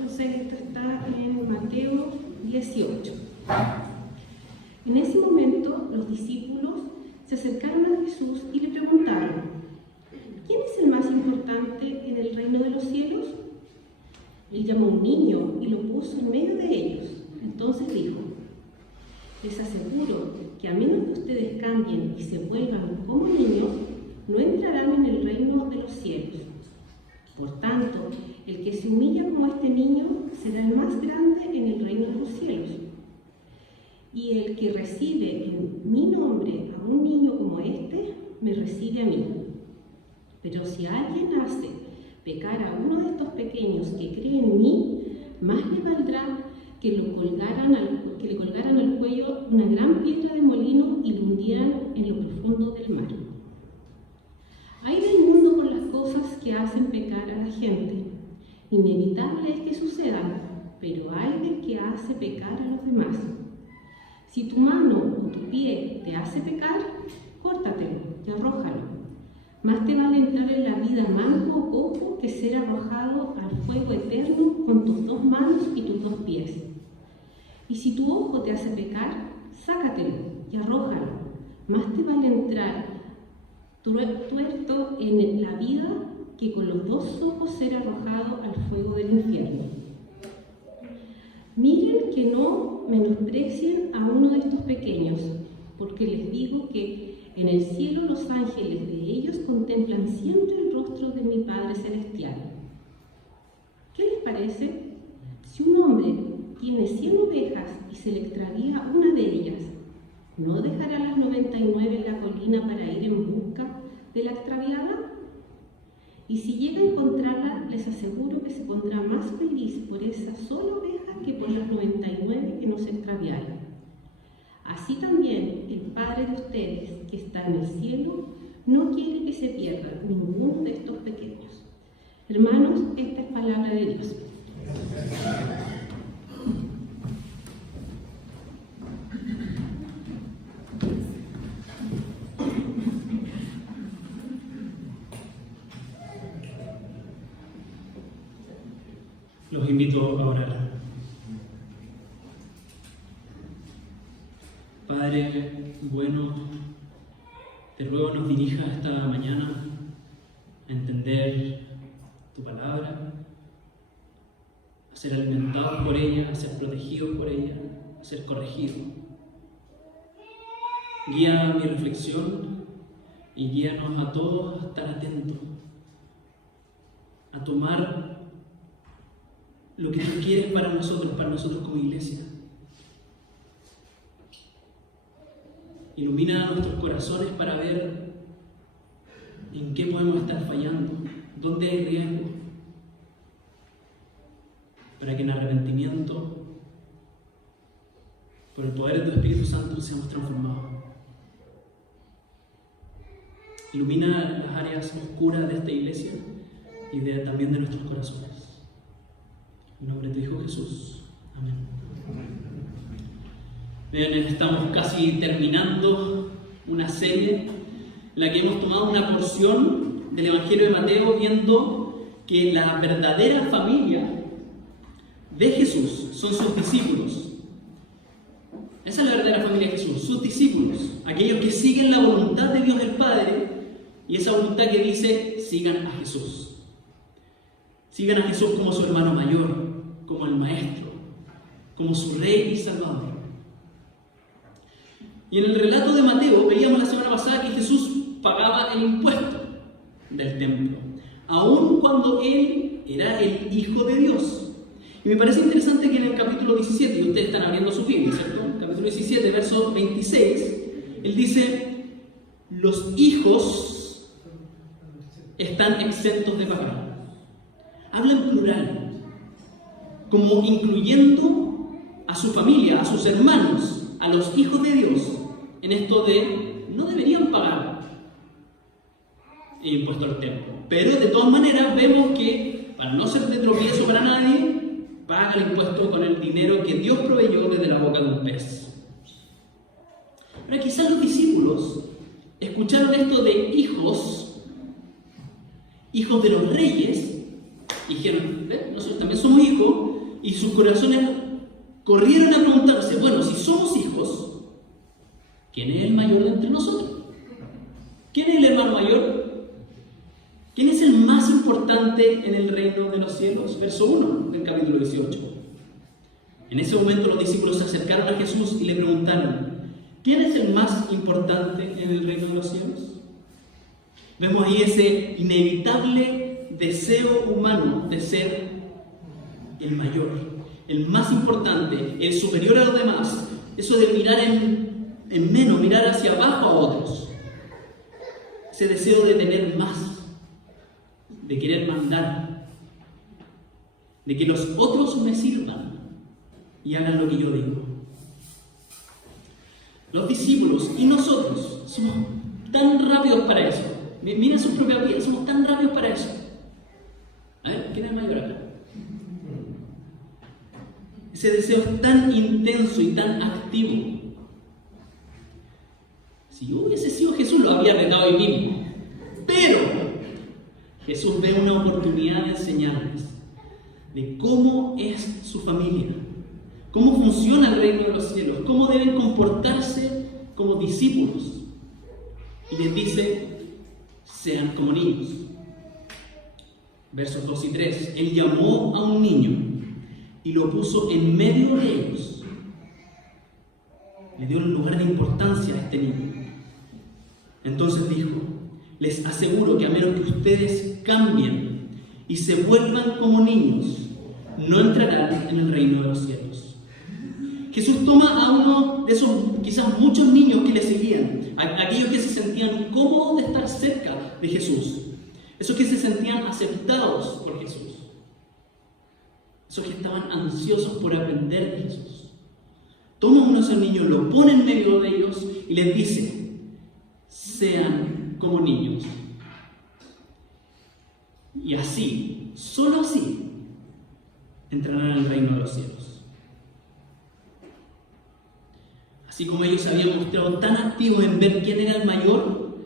Entonces esto está en Mateo 18. En ese momento los discípulos se acercaron a Jesús y le preguntaron: ¿quién es el más importante en el reino de los cielos? Él llamó a un niño y lo puso en medio de ellos. Entonces dijo: les aseguro que a menos que ustedes cambien y se vuelvan como niños, no entrarán en el reino de los cielos. Por tanto, el que se humilla como este niño será el más grande en el reino de los cielos. Y el que recibe en mi nombre a un niño como este, me recibe a mí. Pero si alguien hace pecar a uno de estos pequeños que cree en mí, más le valdrá que le colgaran al cuello una gran piedra de molino y lo hundieran en lo profundo del mar. Hay del mundo por las cosas que hacen pecar a la gente. Inevitable es que sucedan, pero hay del que hace pecar a los demás. Si tu mano o tu pie te hace pecar, córtatelo y arrójalo. Más te vale entrar en la vida manco o cojo que ser arrojado al fuego eterno con tus dos manos y tus dos pies. Y si tu ojo te hace pecar, sácatelo y arrójalo. Más te vale entrar tuerto en la vida que con los dos ojos ser arrojado al fuego del infierno. Miren que no menosprecien a uno de estos pequeños, porque les digo que en el cielo los ángeles de ellos contemplan siempre el rostro de mi Padre Celestial. ¿Qué les parece? Si un hombre tiene 100 ovejas y se le extravía una de ellas, ¿no dejará las 99 en la colina para ir en busca de la extraviada? Y si llega a encontrarla, les aseguro que se pondrá más feliz por esa sola oveja que por las 99 que no se extraviaron. Así también el Padre de ustedes, que está en el cielo, no quiere que se pierda ninguno de estos pequeños. Hermanos, esta es palabra de Dios. Los invito a orar. Padre bueno, te ruego nos dirijas esta mañana a entender tu palabra, a ser alimentados por ella, a ser protegidos por ella, a ser corregidos. Guía mi reflexión y guíanos a todos a estar atentos, a tomar lo que tú quieres para nosotros como iglesia. Ilumina nuestros corazones para ver en qué podemos estar fallando, dónde hay riesgo, para que en arrepentimiento, por el poder de tu Espíritu Santo, seamos transformados. Ilumina las áreas oscuras de esta iglesia y también de nuestros corazones. En nombre de tu Hijo Jesús. Amén. Bien, estamos casi terminando una serie en la que hemos tomado una porción del Evangelio de Mateo, viendo que la verdadera familia de Jesús son sus discípulos. Esa es la verdadera familia de Jesús, sus discípulos, aquellos que siguen la voluntad de Dios el Padre, y esa voluntad que dice: sigan a Jesús. Sigan a Jesús como su hermano mayor, como el Maestro, como su Rey y Salvador. Y en el relato de Mateo veíamos la semana pasada que Jesús pagaba el impuesto del templo, aun cuando Él era el Hijo de Dios. Y me parece interesante que en el capítulo 17, y ustedes están abriendo su Biblia, ¿cierto? Capítulo 17, verso 26, Él dice: los hijos están exentos de pagar. Habla en plural, como incluyendo a su familia, a sus hermanos, a los hijos de Dios, en esto de no deberían pagar el impuesto al templo. Pero de todas maneras vemos que, para no ser de tropiezo para nadie, paga el impuesto con el dinero que Dios proveyó desde la boca de un pez. Pero quizás los discípulos escucharon esto de hijos de los reyes, y dijeron: nosotros también somos hijos, y sus corazones corrieron a preguntarse, bueno, si somos hijos, ¿quién es el mayor de entre nosotros? ¿Quién es el hermano mayor? ¿Quién es el más importante en el reino de los cielos? Verso 1 del capítulo 18. En ese momento los discípulos se acercaron a Jesús y le preguntaron, ¿quién es el más importante en el reino de los cielos? Vemos ahí ese inevitable deseo humano de ser el mayor, el más importante, el superior a los demás. Eso de mirar en menos, mirar hacia abajo a otros. Ese deseo de tener más, de querer mandar, de que los otros me sirvan y hagan lo que yo digo. Los discípulos y nosotros somos tan rápidos para eso. Mira su propia vida, somos tan rápidos para eso. A ver, ¿quién es el mayor acá? Ese deseo es tan intenso y tan activo. Si yo hubiese sido Jesús, lo habría retado hoy mismo. Pero Jesús ve una oportunidad de enseñarles de cómo es su familia, cómo funciona el reino de los cielos, cómo deben comportarse como discípulos. Y les dice, sean como niños. Versos 2 y 3. Él llamó a un niño y lo puso en medio de ellos. Le dio un lugar de importancia a este niño. Entonces dijo, les aseguro que a menos que ustedes cambien y se vuelvan como niños, no entrarán en el reino de los cielos. Jesús toma a uno de esos, quizás muchos niños que le seguían, aquellos que se sentían cómodos de estar cerca de Jesús, esos que se sentían aceptados por Jesús, esos que estaban ansiosos por aprender de Jesús. Toma a uno de esos niños, lo pone en medio de ellos y les dice, sean como niños. Y así, solo así, entrarán en el reino de los cielos. Así como ellos se habían mostrado tan activos en ver quién era el mayor,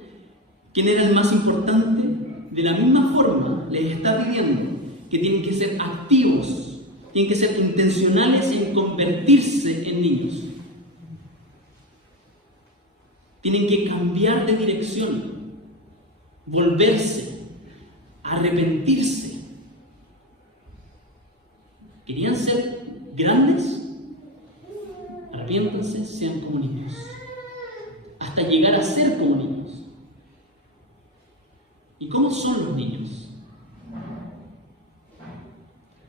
quién era el más importante, de la misma forma les está pidiendo que tienen que ser activos, tienen que ser intencionales en convertirse en niños. Tienen que cambiar de dirección, volverse, arrepentirse. ¿Querían ser grandes? Arrepiéntanse, sean como niños, hasta llegar a ser como niños. ¿Y cómo son los niños?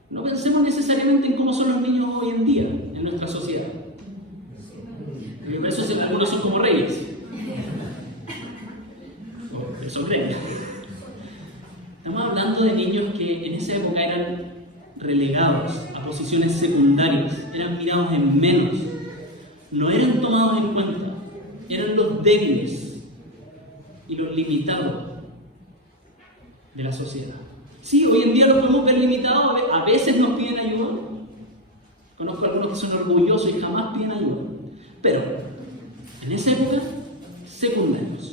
No pensemos necesariamente en cómo son los niños hoy en día en nuestra sociedad. Por eso algunos son como reyes. Eso creen. Estamos hablando de niños que en esa época eran relegados a posiciones secundarias, eran mirados en menos, no eran tomados en cuenta, eran los débiles y los limitados de la sociedad. Sí, hoy en día los podemos ver limitados, a veces nos piden ayuda. Conozco a algunos que son orgullosos y jamás piden ayuda. Pero en esa época, secundarios.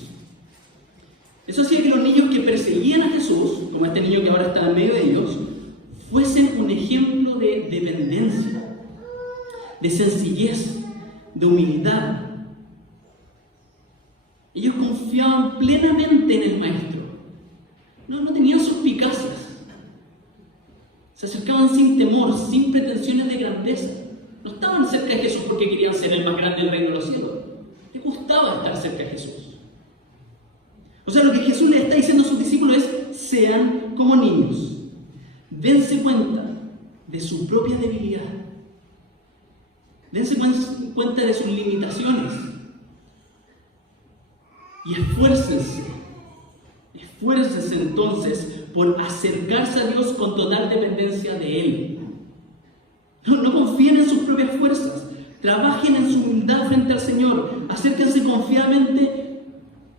Eso hacía que los niños que perseguían a Jesús, como este niño que ahora está en medio de ellos, fuesen un ejemplo de dependencia, de sencillez, de humildad. Ellos confiaban plenamente en el Maestro. No tenían suspicacias. Se acercaban sin temor, sin pretensiones de grandeza. No estaban cerca de Jesús porque querían ser el más grande del reino de los cielos. Les gustaba estar cerca de Jesús. O sea, lo que Jesús le está diciendo a sus discípulos es, sean como niños. Dense cuenta de su propia debilidad. Dense cuenta de sus limitaciones. Y esfuércense. Esfuércense entonces por acercarse a Dios con total dependencia de Él. No confíen en sus propias fuerzas. Trabajen en su humildad frente al Señor. Acérquense confiadamente,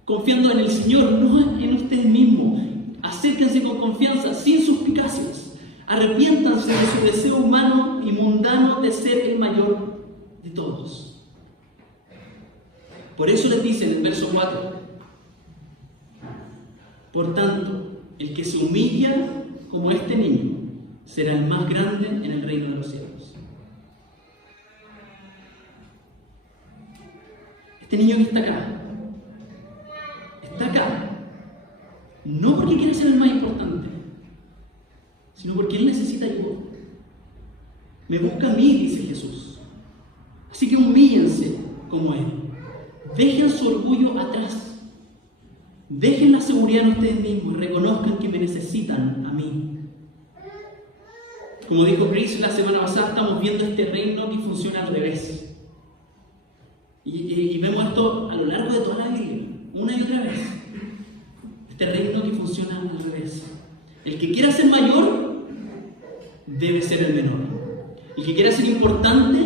confiando en el Señor, no en ustedes mismos. Acérquense con confianza, sin suspicacias. Arrepiéntanse de su deseo humano y mundano de ser el mayor de todos. Por eso les dice en el verso 4, por tanto, el que se humilla como este niño, será el más grande en el reino de los cielos. Este niño que está acá, no porque quiere ser el más importante, sino porque él necesita ayuda. Me busca a mí, dice Jesús. Así que humíllense como él. Dejen su orgullo atrás. Dejen la seguridad en ustedes mismos y reconozcan que me necesitan a mí. Como dijo Chris la semana pasada, estamos viendo este reino que funciona al revés. Y vemos esto a lo largo de toda la Biblia, una y otra vez. Este reino que funciona al revés. El que quiera ser mayor debe ser el menor. El que quiera ser importante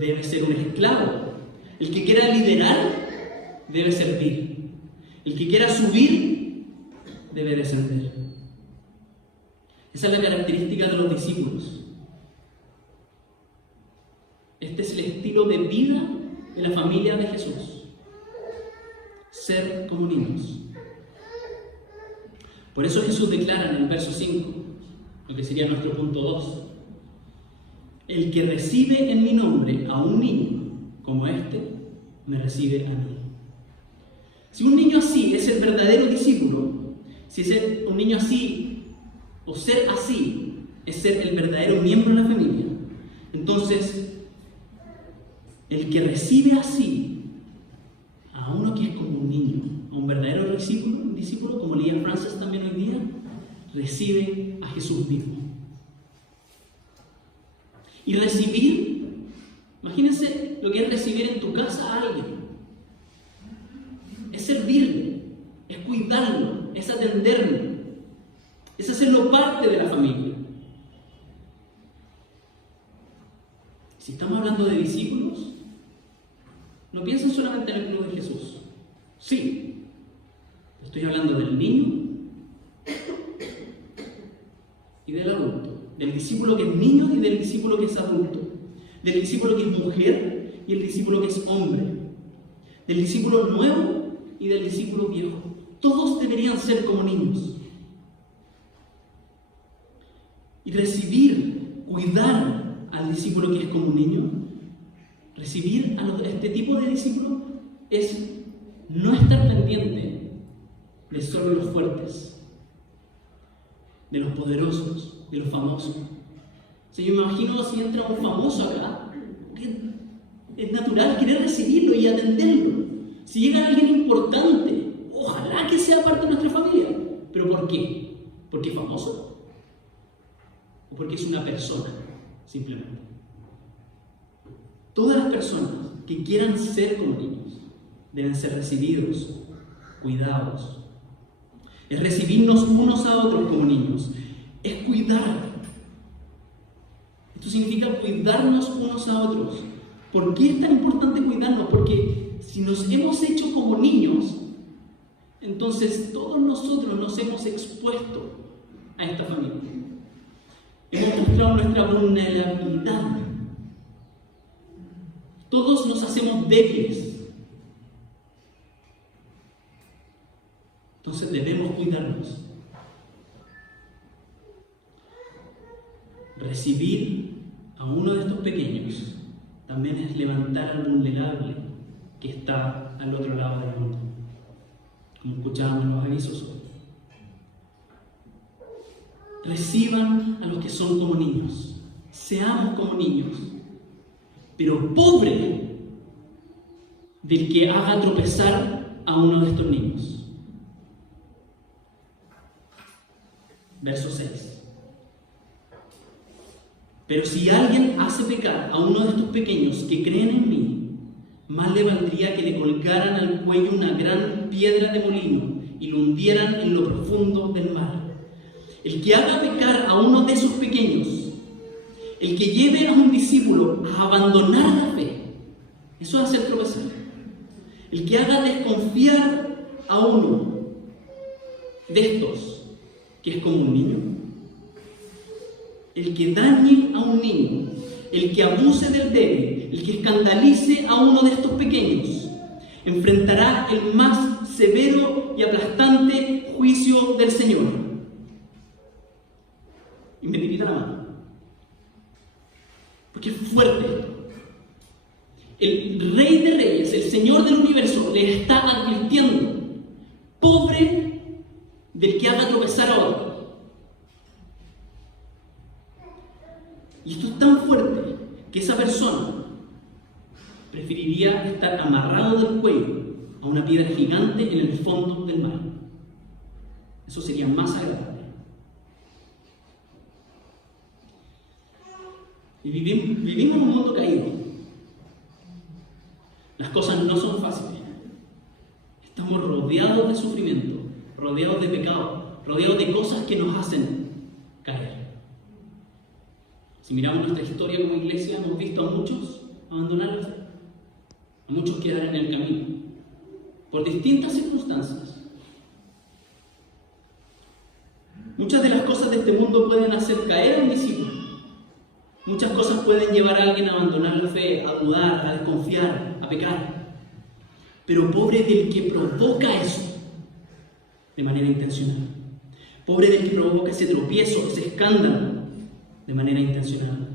debe ser un esclavo. El que quiera liderar debe servir. El que quiera subir debe descender. Esa es la característica de los discípulos. Este es el estilo de vida de la familia de Jesús. Ser como niños. Por eso Jesús declara en el verso 5, lo que sería nuestro punto 2. El que recibe en mi nombre a un niño como este, me recibe a mí. Si un niño así es el verdadero discípulo, si ser un niño así o ser así es ser el verdadero miembro de la familia, entonces el que recibe así a uno que es como un niño, a un verdadero discípulo como leía Francis también hoy día, recibe a Jesús mismo. Y recibir, imagínense lo que es recibir en tu casa a alguien. Es servirle, es cuidarlo, es atenderlo, es hacerlo parte de la familia. Si estamos hablando de discípulos, no piensen solamente en el club de Jesús. Sí, estoy hablando del niño y del adulto. Del discípulo que es niño y del discípulo que es adulto. Del discípulo que es mujer y el discípulo que es hombre. Del discípulo nuevo y del discípulo viejo. Todos deberían ser como niños. Y recibir, cuidar al discípulo que es como un niño, recibir a este tipo de discípulo es no estar pendiente de solo los fuertes, de los poderosos, de los famosos. Si yo me imagino si entra un famoso acá, es natural querer recibirlo y atenderlo. Si llega alguien importante, ojalá que sea parte de nuestra familia. ¿Pero por qué? ¿Porque es famoso? ¿O porque es una persona? Simplemente. Todas las personas que quieran ser como niños deben ser recibidos, cuidados. Es recibirnos unos a otros como niños. Es cuidar. Esto significa cuidarnos unos a otros. ¿Por qué es tan importante cuidarnos? Porque si nos hemos hecho como niños, entonces todos nosotros nos hemos expuesto a esta familia. Hemos mostrado nuestra vulnerabilidad. Todos nos hacemos débiles. Entonces debemos cuidarnos. Recibir a uno de estos pequeños también es levantar al vulnerable que está al otro lado del mundo, como escuchábamos en los avisos hoy. Reciban a los que son como niños, seamos como niños, pero pobre del que haga tropezar a uno de estos niños. Verso 6. Pero si alguien hace pecar a uno de estos pequeños que creen en mí, más le valdría que le colgaran al cuello una gran piedra de molino y lo hundieran en lo profundo del mar. El que haga pecar a uno de esos pequeños, el que lleve a un discípulo a abandonar la fe, eso es hacer tropezar. El que haga desconfiar a uno de estos, que es como un niño, el que dañe a un niño, el que abuse del débil, el que escandalice a uno de estos pequeños, enfrentará el más severo y aplastante juicio del Señor. Y me tirita la Porque es fuerte esto. El Rey de Reyes, el Señor del universo, le está advirtiendo: pobre del que haga tropezar a otro. Y esto es tan fuerte que esa persona preferiría estar amarrado del cuello a una piedra gigante en el fondo del mar. Eso sería más agradable. Y vivimos en un mundo caído. Las cosas no son fáciles. Estamos rodeados de sufrimiento, rodeados de pecado, rodeados de cosas que nos hacen caer. Si miramos nuestra historia como iglesia, hemos visto a muchos abandonar la fe, a muchos quedar en el camino, por distintas circunstancias. Muchas de las cosas de este mundo pueden hacer caer a un discípulo. Muchas cosas pueden llevar a alguien a abandonar la fe, a dudar, a desconfiar, a pecar. Pero pobre del que provoca eso de manera intencional. Pobre del que provoca ese tropiezo, ese escándalo de manera intencional.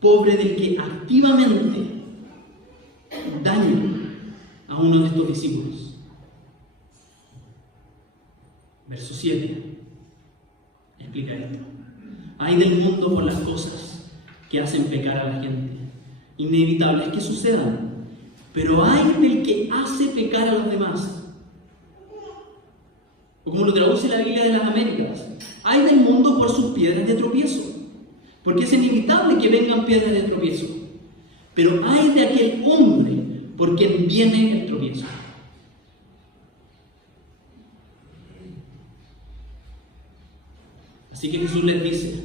Pobre del que activamente daña a uno de estos discípulos. Verso 7 explica esto. Hay del mundo por las cosas que hacen pecar a la gente, inevitables que sucedan, pero hay del que hace pecar a los demás. O como lo traduce la Biblia de las Américas: hay del mundo por sus piedras de tropiezo, porque es inevitable que vengan piedras de tropiezo, pero hay de aquel hombre por quien viene el tropiezo. Así que Jesús les dice: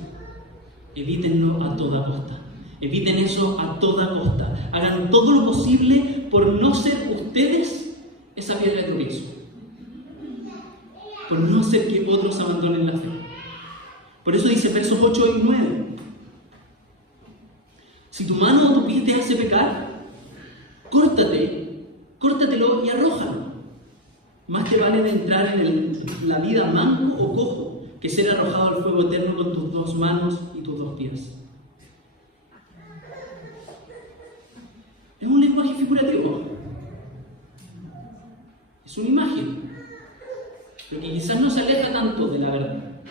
evítenlo a toda costa. Eviten eso a toda costa. Hagan todo lo posible por no ser ustedes esa piedra de tropiezo. Por no hacer que otros abandonen la fe. Por eso dice versos 8 y 9. Si tu mano o tu pie te hace pecar, córtatelo y arrójalo. Más te vale de entrar en la vida manco o cojo que ser arrojado al fuego eterno con tus 2 manos y tus 2 pies. Es un lenguaje figurativo. Es una imagen, pero que quizás no se aleja tanto de la verdad.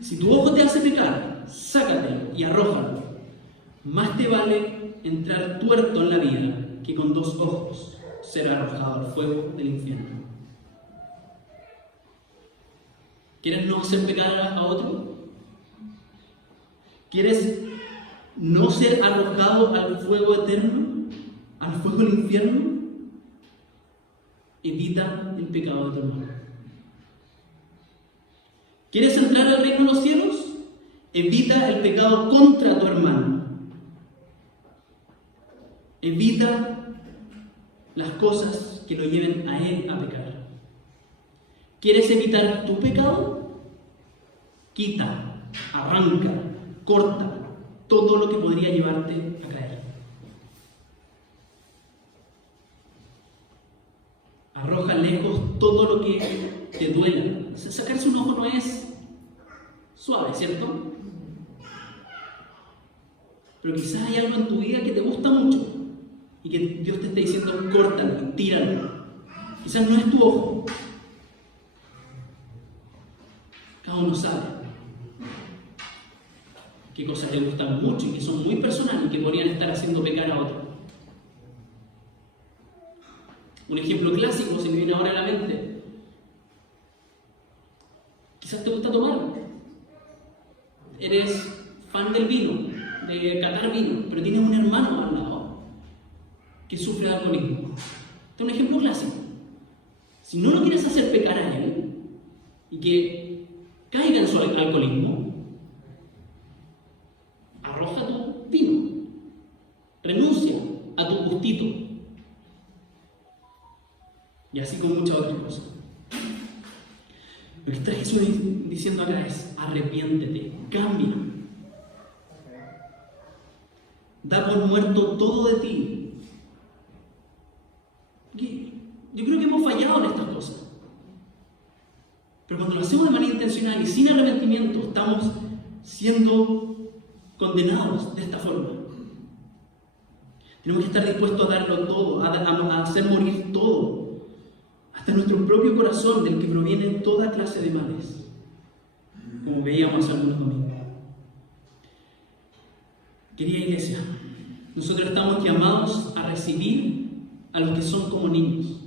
Si tu ojo te hace pecar, sácatelo y arrójalo. Más te vale entrar tuerto en la vida que con 2 ojos ser arrojado al fuego del infierno. ¿Quieres no hacer pecar a otro? ¿Quieres no ser arrojado al fuego eterno? ¿Al fuego del infierno? Evita el pecado de tu hermano. ¿Quieres entrar al reino de los cielos? Evita el pecado contra tu hermano. Evita las cosas que lo lleven a él a pecar. ¿Quieres evitar tu pecado? Quita, arranca, corta todo lo que podría llevarte a caer. Arroja lejos todo lo que te duela. Sacarse un ojo no es suave, ¿cierto? Pero quizás hay algo en tu vida que te gusta mucho y que Dios te está diciendo: córtalo, tíralo. Quizás no es tu ojo. Cada uno sabe qué cosas le gustan mucho y que son muy personales y que podrían estar haciendo pecar a otro. Un ejemplo clásico se me viene ahora a la mente. Quizás te gusta tomar. Eres fan del vino, de catar vino, pero tienes un hermano al lado que sufre de alcoholismo. Este es un ejemplo clásico. Si no lo quieres hacer pecar a él y que caiga en su alcoholismo, arroja tu vino, renuncia a tu gustito, y así con muchas otras cosas. Lo que está Jesús diciendo acá es: arrepiéntete, cambia, da por muerto todo de ti. Yo creo que hemos fallado en estas cosas, pero cuando lo hacemos de manera intencional y sin arrepentimiento, estamos siendo condenados de esta forma. Tenemos que estar dispuestos a darlo todo, a hacer morir todo, hasta nuestro propio corazón, del que provienen toda clase de males, como veíamos algunos domingos. Querida iglesia, nosotros estamos llamados a recibir a los que son como niños.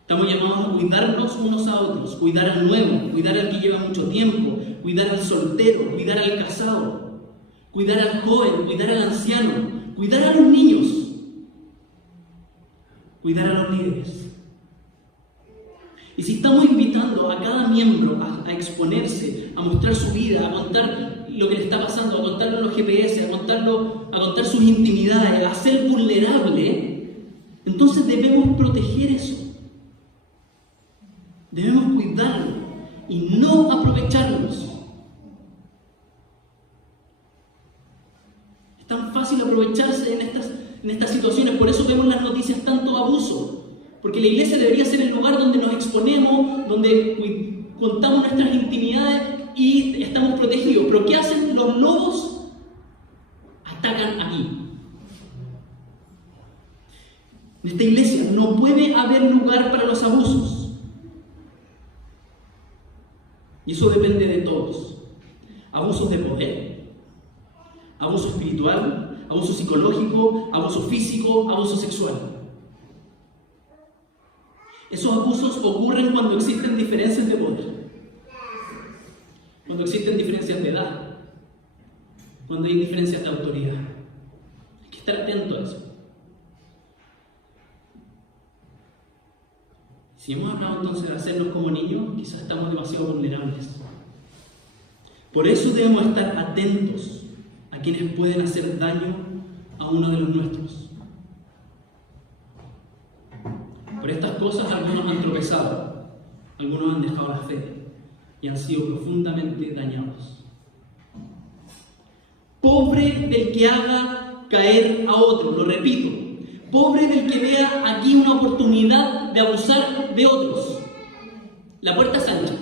Estamos llamados a cuidarnos unos a otros, cuidar al nuevo, cuidar al que lleva mucho tiempo, cuidar al soltero, cuidar al casado, cuidar al joven, cuidar al anciano, cuidar a los niños, cuidar a los líderes. Y si estamos invitando a cada miembro a exponerse, a mostrar su vida, a contar lo que le está pasando, a contarlo en los GPS, a contar sus intimidades, a ser vulnerable, entonces debemos proteger eso. Debemos cuidarlo y no aprovecharnos. Es tan fácil aprovecharse en estas situaciones, por eso vemos las noticias tanto abuso, porque la iglesia debería ser el lugar donde nos exponemos, donde contamos nuestras intimidades y estamos protegidos. Pero ¿qué hacen los lobos? Atacan aquí. En esta iglesia no puede haber lugar para los abusos. Y eso depende de todos. Abusos de poder, abuso espiritual, abuso psicológico, abuso físico, abuso sexual. Esos abusos ocurren cuando existen diferencias de poder, cuando existen diferencias de edad, cuando hay diferencias de autoridad. Hay que estar atento a eso. Si hemos hablado entonces de hacernos como niños, quizás estamos demasiado vulnerables. Por eso debemos estar atentos a quienes pueden hacer daño a uno de los nuestros. Por estas cosas algunos han tropezado, algunos han dejado la fe y han sido profundamente dañados. Pobre del que haga caer a otro, lo repito. Pobre del que vea aquí una oportunidad de abusar de otros. La puerta es ancha.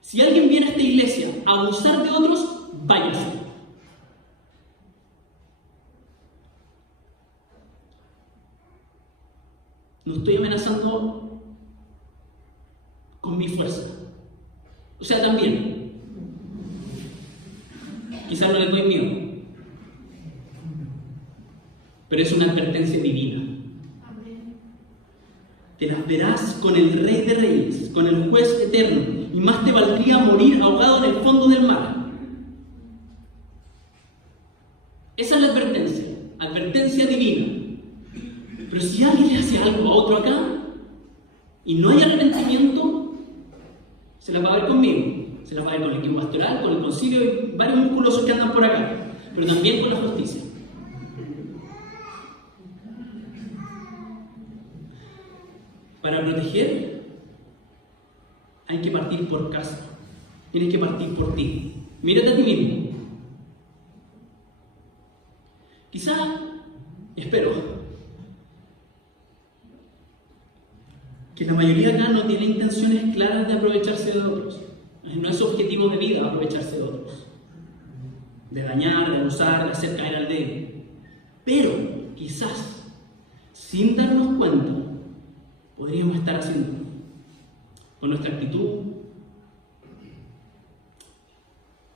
Si alguien viene a esta iglesia a abusar de otros, váyase. No estoy amenazando con mi fuerza. O sea, también. Quizás no le doy miedo. Pero es una advertencia divina. Te las verás con el Rey de Reyes, con el Juez eterno, y más te valdría morir ahogado en el fondo del mar. Esa es la advertencia divina. Pero si alguien le hace algo a otro acá, y no hay arrepentimiento, se la va a ver conmigo, se la va a ver con el equipo pastoral, con el concilio y varios musculosos que andan por acá, pero también con la justicia. Para proteger, hay que partir por casa. Tienes que partir por ti. Mírate a ti mismo. Quizá, espero, que la mayoría acá no tiene intenciones claras de aprovecharse de otros. No es su objetivo de vida aprovecharse de otros. De dañar, de abusar, de hacer caer al débil. Pero, quizás, sin darnos cuenta, podríamos estar haciendo con nuestra actitud,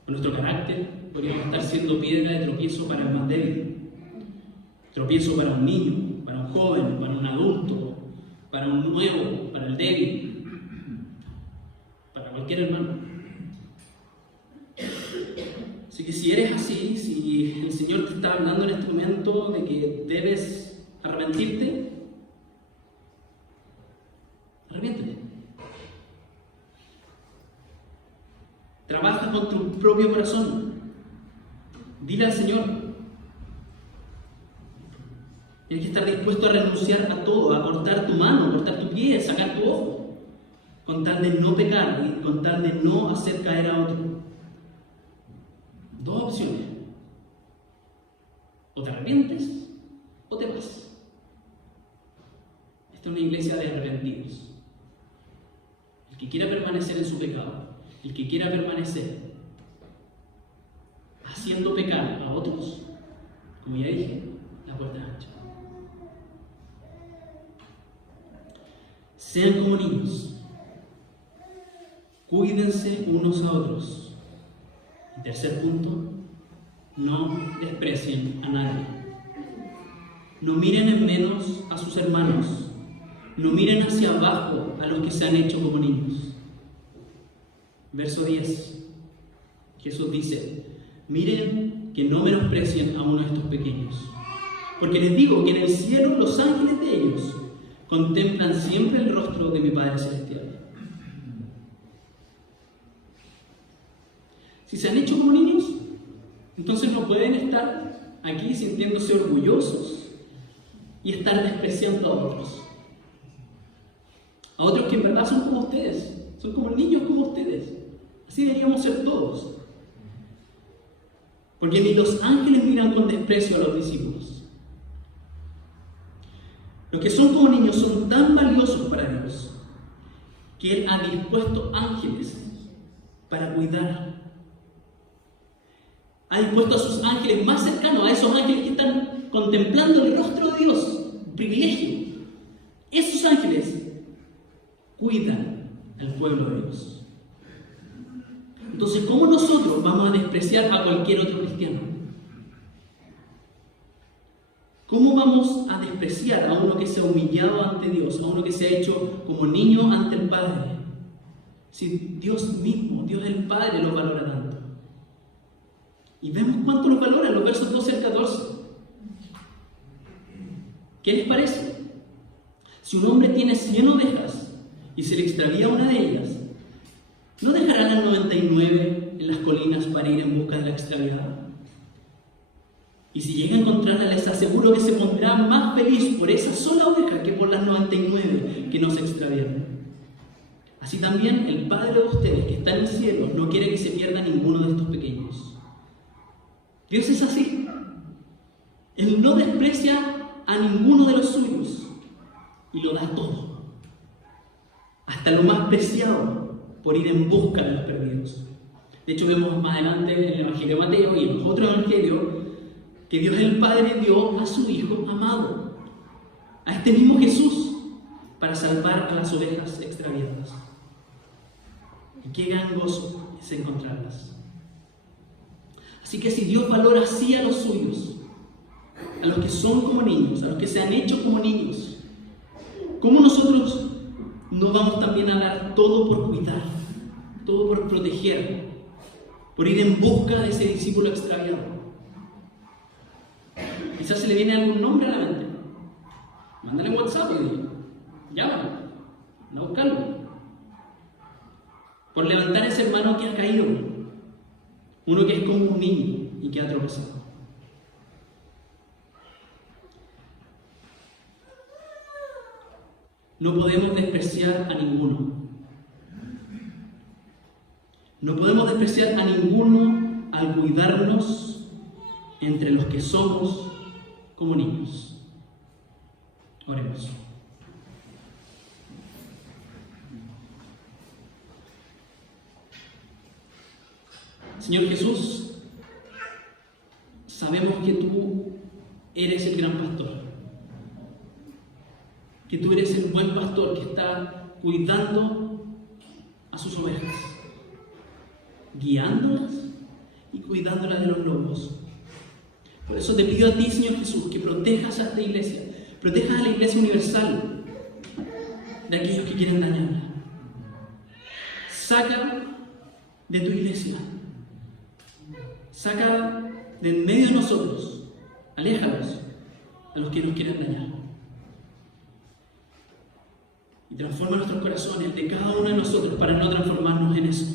con nuestro carácter, podríamos estar siendo piedra de tropiezo para el más débil, tropiezo para un niño, para un joven, para un adulto, para un nuevo, para el débil, para cualquier hermano. Así que si eres así, si el Señor te está hablando en este momento de que debes arrepentirte, arrepiéntete. Trabaja con tu propio corazón. Dile al Señor. Tienes que estar dispuesto a renunciar a todo, a cortar tu mano, a cortar tu pie, a sacar tu ojo, con tal de no pecar y con tal de no hacer caer a otro. Dos opciones. O te arrepientes o te vas. Esta es una iglesia de arrepentidos. El que quiera permanecer en su pecado, el que quiera permanecer haciendo pecar a otros, como ya dije, la puerta es ancha. Sean como niños, cuídense unos a otros. Y tercer punto, no desprecien a nadie. No miren en menos a sus hermanos. No miren hacia abajo a los que se han hecho como niños. Verso 10. Jesús dice: miren que no menosprecien a uno de estos pequeños. Porque les digo que en el cielo los ángeles de ellos contemplan siempre el rostro de mi Padre Celestial. Si se han hecho como niños, entonces no pueden estar aquí sintiéndose orgullosos y estar despreciando a otros. A otros que en verdad son como ustedes, son como niños como ustedes. Así deberíamos ser todos. Porque ni los ángeles miran con desprecio a los discípulos. Los que son como niños son tan valiosos para Dios que Él ha dispuesto ángeles para cuidar. Ha dispuesto a sus ángeles más cercanos, a esos ángeles que están contemplando el rostro de Dios, un privilegio. Esos ángeles cuidan al pueblo de Dios. Entonces, ¿cómo nosotros vamos a despreciar a cualquier otro cristiano? ¿Cómo vamos a despreciar a uno que se ha humillado ante Dios, a uno que se ha hecho como niño ante el Padre? Si Dios mismo, Dios el Padre, lo valora tanto. Y vemos cuánto lo valora en los versos 12 al 14. ¿Qué les parece? Si un hombre tiene 100 ovejas y se le extravía una de ellas, ¿no dejará las 99 en las colinas para ir en busca de la extraviada? Y si llega a encontrarla, les aseguro que se pondrá más feliz por esa sola oveja que por las 99 que no se extraviaron. Así también el Padre de ustedes, que está en el cielo, no quiere que se pierda ninguno de estos pequeños. Dios es así. Él no desprecia a ninguno de los suyos y lo da todo, hasta lo más preciado, por ir en busca de los perdidos. De hecho, vemos más adelante en el Evangelio de Mateo y en los otros evangelios que Dios el Padre dio a su Hijo amado, a este mismo Jesús, para salvar a las ovejas extraviadas. Y qué gran gozo es encontrarlas. Así que si Dios valora así a los suyos, a los que son como niños, a los que se han hecho como niños, ¿cómo nosotros no vamos también a dar todo por cuidar, todo por proteger, por ir en busca de ese discípulo extraviado? Quizás se le viene algún nombre a la mente. Mándale un WhatsApp y dile, llámalo, anda a buscarlo. Por levantar a ese hermano que ha caído, uno que es como un niño y que ha tropezado. No podemos despreciar a ninguno. No podemos despreciar a ninguno al cuidarnos entre los que somos como niños. Oremos. Señor Jesús, sabemos que tú eres el gran pastor, que tú eres el buen pastor que está cuidando a sus ovejas, guiándolas y cuidándolas de los lobos. Por eso te pido a ti, Señor Jesús, que protejas a esta iglesia, protejas a la iglesia universal de aquellos que quieren dañarla. Saca de tu iglesia, saca de en medio de nosotros, aléjalos a los que nos quieren dañar. Y transforma nuestros corazones de cada uno de nosotros para no transformarnos en eso.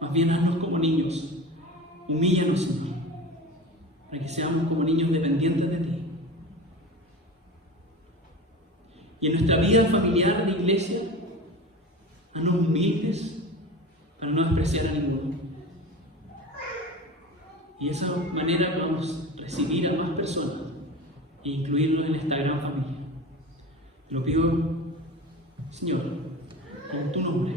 Más bien haznos como niños, humíllanos, Señor, para que seamos como niños dependientes de ti. Y en nuestra vida familiar de iglesia, haznos humildes para no despreciar a ninguno. Y de esa manera vamos a recibir a más personas e incluirlos en esta gran familia. Te lo pido, Señor, con tu nombre.